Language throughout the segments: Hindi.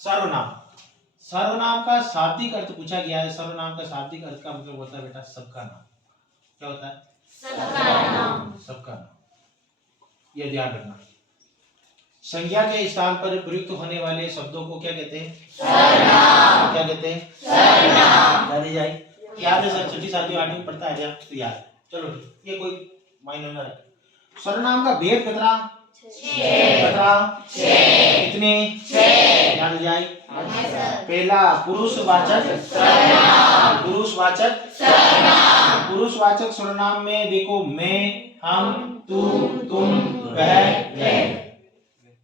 सर्वनाम। सर्वनाम का शाब्दिक अर्थ पूछा गया है। सर्वनाम का शाब्दिक अर्थ का मतलब होता है बेटा सबका नाम। क्या होता है? सबका नाम। सबका नाम, ये ध्यान रखना। संज्ञा के स्थान पर प्रयुक्त होने वाले शब्दों को क्या कहते हैं? सर्वनाम। क्या कहते हैं? सर्वनाम। याद जाए, याद है सर, छठी सातवीं आठवीं पढ़ता है तो याद। चलो ये कोई मायने ना रखे। सर्वनाम का भेद कितना? कितने? याद जाए। पहला पुरुषवाचक सर्वनाम। पुरुषवाचक सर्वनाम। पुरुषवाचक सर्वनाम में देखो मैं, हम, तू, तुम, वह,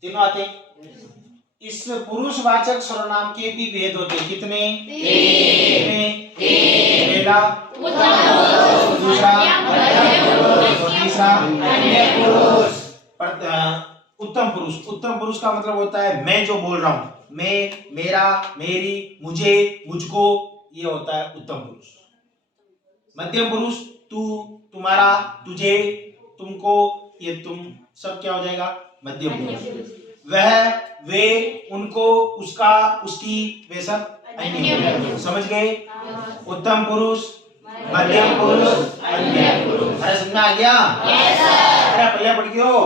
तीनों आते। इस पुरुषवाचक सर्वनाम के भी भेद होते। कितने? पहला दूसरा तीसरा उत्तम पुरुष। उत्तम पुरुष का मतलब होता है मैं जो बोल रहा हूं, मैं, मेरा, मेरी, मुझे, मुझको, ये होता है उत्तम पुरुष। मध्यम पुरुष तू, तुम्हारा, तुझे, तुमको, ये तुम सब क्या हो जाएगा? मध्यम पुरुष। वह, वे, उनको, उसका, उसकी, वे सब अन्य। समझ गए? उत्तम पुरुष, मध्यम पुरुष, अन्य पुरुष। अरे समझ में आ गया? अरे पहले पढ़ गए हो?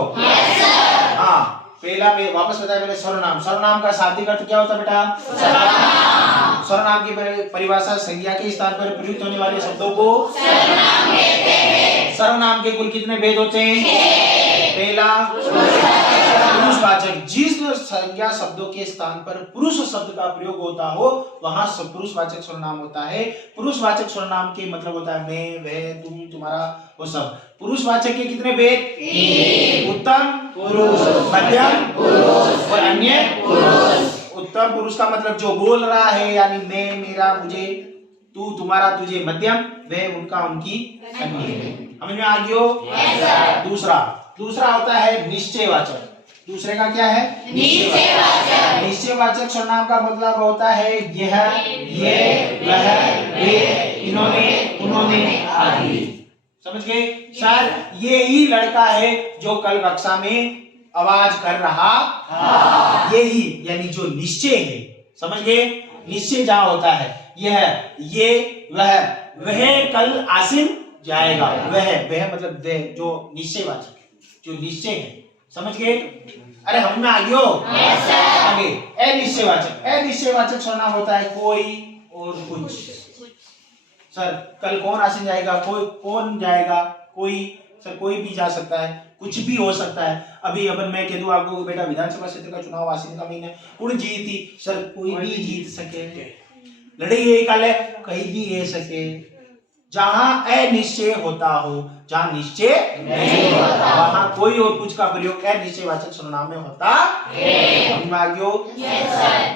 हाँ, पहला में वापस बताया मैंने सर्वनाम। सर्वनाम का शाब्दिक अर्थ क्या होता है बेटा? सर्वनाम। सर्वनाम की परिभाषा संज्ञा के स्थान पर प्रयुक्त होने वाले शब्दों को सर्वनाम कहते हैं। सर्वनाम के कुल कितने भेद होते हैं? पहला पुरुषवाचक। जिस संज्ञा शब्दों के स्थान पर पुरुष शब्द का प्रयोग होता हो वहां सब पुरुषवाचक सर्वनाम होता है। पुरुषवाचक सर्वनाम के मतलब होता है मैं, वह, तुम, तुम्हारा, वो सब। पुरुषवाचक के कितने भेद? उत्तम पुरुष, मध्यम पुरुष और अन्य पुरुष। उत्तम पुरुष का मतलब जो बोल रहा है, यानी मैं, मेरा, मुझे, तू, तुम्हारा, तुझे। मध्यम वह, उनका, उनकी, अन्य। समझ में आ गया? दूसरा होता है निश्चयवाचक। दूसरे का क्या है? निश्चयवाचक। निश्चयवाचक सर्वनाम का मतलब होता है यह, ये, वह, वे, इन्होंने, उन्होंने आदि। समझ गए? सर ये ही लड़का है जो कल कक्षा में आवाज कर रहा था। ये ही, यानी जो निश्चय है। समझ गए? निश्चय जहां होता है यह, ये, वह कल आसिम जाएगा। वह मतलब वह जो निश्चयवाचक, जो निश्चय है। समझ गए? अरे हम में आ गयो? आगे अनिश्चयवाचक। अनिश्चयवाचक सर्वनाम होता है कोई और कुछ। सर कल कौन आसिम जाएगा? कोई, कौन जाएगा? कोई। सर कोई भी जा सकता है, कुछ भी हो सकता है। अभी अपन मैं कह दूं आपको बेटा विधानसभा क्षेत्र का चुनाव आसिन का महीना कौन जीती? सर कोई भी जीत सके। लड़ाई एक है, कहीं भी रह सके। जहां अनिश्चय होता हो, जहां निश्चय नहीं होता, वहां कोई और कुछ का प्रयोग अनिश्चयवाचक सर्वनाम में होता है।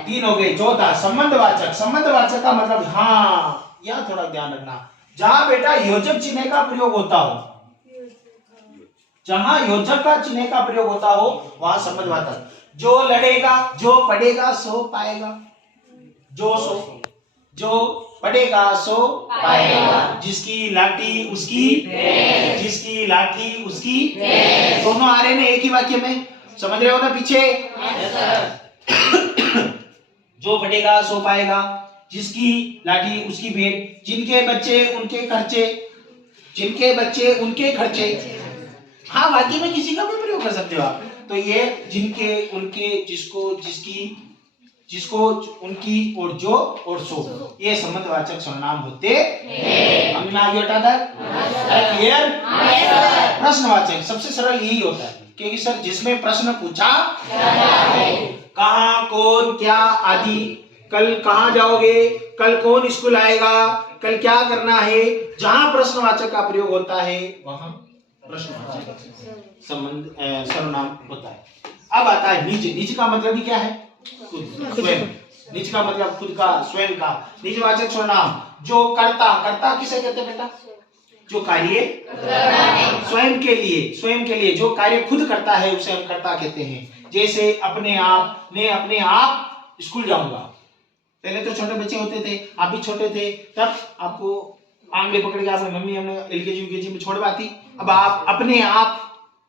तीन हो गए। चौथा संबंधवाचक। संबंधवाचक का मतलब, हाँ यह थोड़ा ध्यान रखना, जहां बेटा योजक चिन्ह का प्रयोग होता हो, जहां योजक का चिन्ह का प्रयोग होता हो वहां संबंधवाचक। जो लड़ेगा, जो पढ़ेगा सो पाएगा। जो पढ़ेगा सो पाएगा। जिसकी लाठी उसकी, जिसकी लाठी उसकी। दोनों आ रहे हैं एक ही वाक्य में। समझ रहे हो ना पीछे? जो पढ़ेगा सो पाएगा, जिसकी लाठी उसकी भेंट, जिनके बच्चे उनके खर्चे, जिनके बच्चे उनके खर्चे। हाँ वाक्य में किसी का भी प्रयोग कर सकते हो आप। तो ये जिनके, उनके, जिसको, जिसकी, जिसको, उनकी और जो और सो, ये संबंधवाचक सर्वनाम होते हैं। हमने आगे हटा था। क्लियर? प्रश्नवाचक सबसे सरल यही होता है, क्योंकि सर जिसमें प्रश्न पूछा कहाँ, कौन, क्या आदि, कल कहाँ जाओगे, कल कौन स्कूल आएगा, कल क्या करना है, जहां प्रश्नवाचक का प्रयोग होता है वहां प्रश्नवाचक संबंध सर्वनाम होता है। अब आता है निज। निज का मतलब भी क्या है? खुद, स्वयं। निज का मतलब खुद का, स्वयं का। निजवाचक सर्वनाम जो करता, करता किसे कहते हैं बेटा? जो कार्य स्वयं के लिए, स्वयं के लिए जो कार्य खुद करता है उसे हम कर्ता कहते हैं। जैसे अपने आप, मैं अपने आप स्कूल जाऊंगा। पहले तो छोटे बच्चे होते थे, आप भी छोटे थे, तब आपको आंगले पकड़ के आपने मम्मी हमने एलकेजी यूकेजी में छोड़वाती। अब आप अपने आप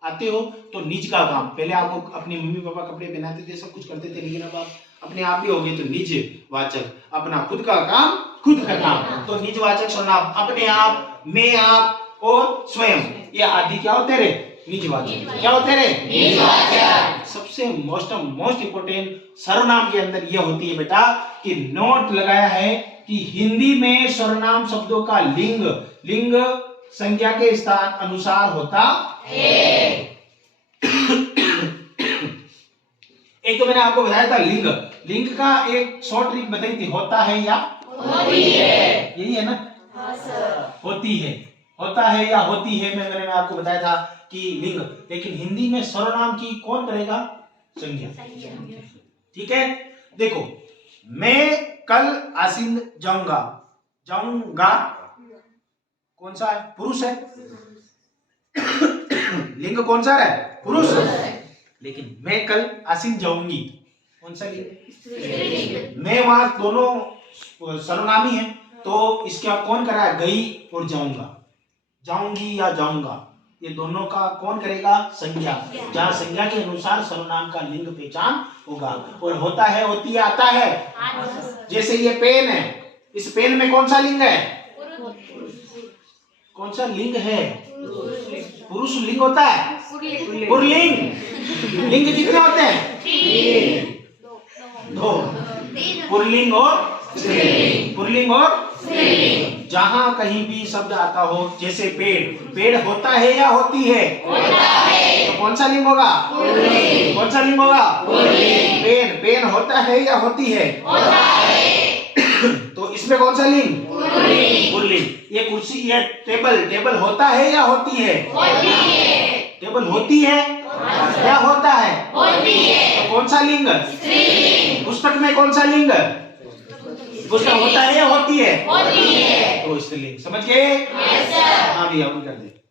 आते हो तो निज का काम। पहले आपको अपने मम्मी पापा कपड़े पहनाते थे, सब कुछ करते थे, लेकिन अब आप अपने आप ही हो गए तो निजवाचक, अपना खुद का काम खुद करना, तो निजवाचक सर्वनाम अपने आप, मैं आप और स्वयं, ये आदि क्या होते रे? निजवाचक। क्या होते रे? निजवाचक। सबसे मोस्ट इंपोर्टेंट सर्वनाम के अंदर ये होती है बेटा कि नोट लगाया है कि हिंदी में सर्वनाम शब्दों का लिंग संज्ञा के स्थान अनुसार होता है। एक तो मैंने आपको बताया था लिंग का एक शॉर्ट ट्रिक बताई थी, होता है या होती है, यही है ना? हाँ सर। होती है, होता है या होती है, मैंने आपको बताया था कि लिंग, लेकिन हिंदी में सर्वनाम की कौन करेगा? संज्ञा। ठीक है, देखो मैं कल आसिंद जाऊंगा, कौन सा है? पुरुष है। लिंग कौन सा है? पुरुष। लेकिन मैं कल आसिंद जाऊंगी, कौन सा लिंग? मैं वहां दोनों सर्वनामी है, तो इसका कौन करा है? गई और जाऊंगा, जाऊंगी या जाऊंगा, ये दोनों का कौन करेगा? संज्ञा। जहां संज्ञा के अनुसार सर्वनाम का लिंग पहचान होगा। और होता है, होती है, आता है। जैसे ये पेन है, इस पेन में कौन सा लिंग है? कौन सा लिंग है? पुरुष लिंग होता है, पुल्लिंग। लिंग कितने होते हैं? दो, पुल्लिंग और स्त्रीलिंग। पुल्लिंग और स्त्रीलिंग। जहां कहीं भी शब्द आता हो, जैसे पेड़ होता है या होती है? होता है। तो कौन सा लिंग होगा? पुल्लिंग। कौन सा लिंग होगा? पुल्लिंग। पेन होता है या होती है? होता है। तो इसमें कौन सा लिंग? पुल्लिंग। ये कुर्सी, ये टेबल होता है या होती है? होती है। टेबल होती है या होता है? होती है। तो कौन सा लिंग? स्त्रीलिंग। पुस्तक में कौन सा लिंग? पुस्तक होता है या होती है? होती है। तो स्त्रीलिंग। समझ गए? Yes sir. हाँ भैया, कर दे।